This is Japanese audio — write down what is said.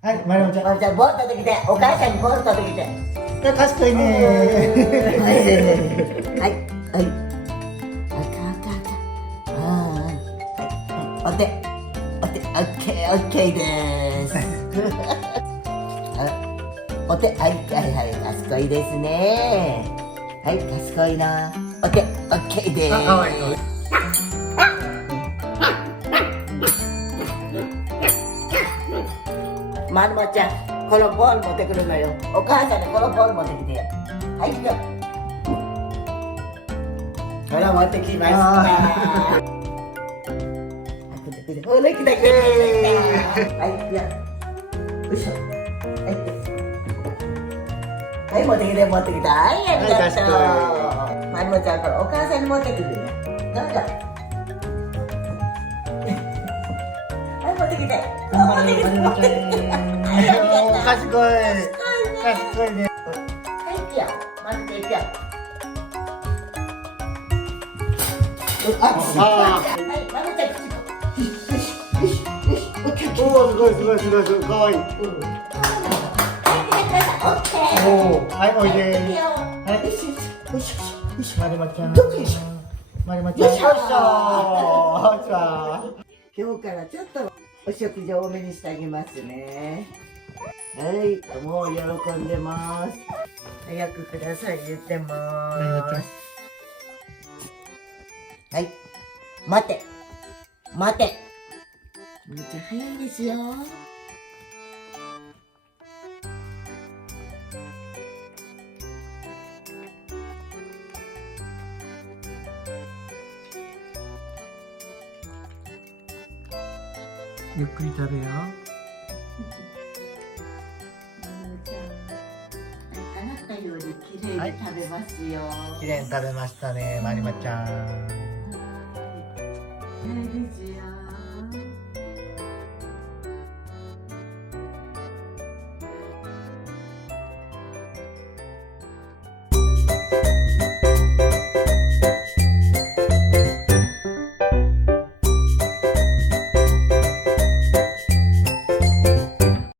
はい、まりもちゃん。まりもちゃん、ボール取ってきて。お母さんにボール取ってきて。賢いねはい、はい。お手、オッケー、オッケーです。お手、はい、賢いですね。はい、賢いな。お手、オッケーです。かわいい。まるもちゃん、このボール持ってくるのよ。お母さんにこのボール持ってきてよ。はい、よ。ほら、持ってきました。ほら、来た。はい、よ。よいしょ。はい、持ってきて。はい、ありがとう。まるもちゃん、これお母さんに持ってくるね。どうぞ。はい、持ってきて。賢いね。はい、行くよ。待って行くよ。はい、まるちゃん、口。おお、すごい、かわいい。オッケー。おお、はい、おいで。はい、まりもちゃん。まりもちゃん。よいしょ。今日からちょっとお食事多めにしてあげますね。はい、もう喜んでます。早くください言ってます。はい、待て。めっちゃ早いですよ。ゆっくり食べよう。あなたより綺麗に食べますよ。きれいに食べましたね、まりもちゃん。はいですよ。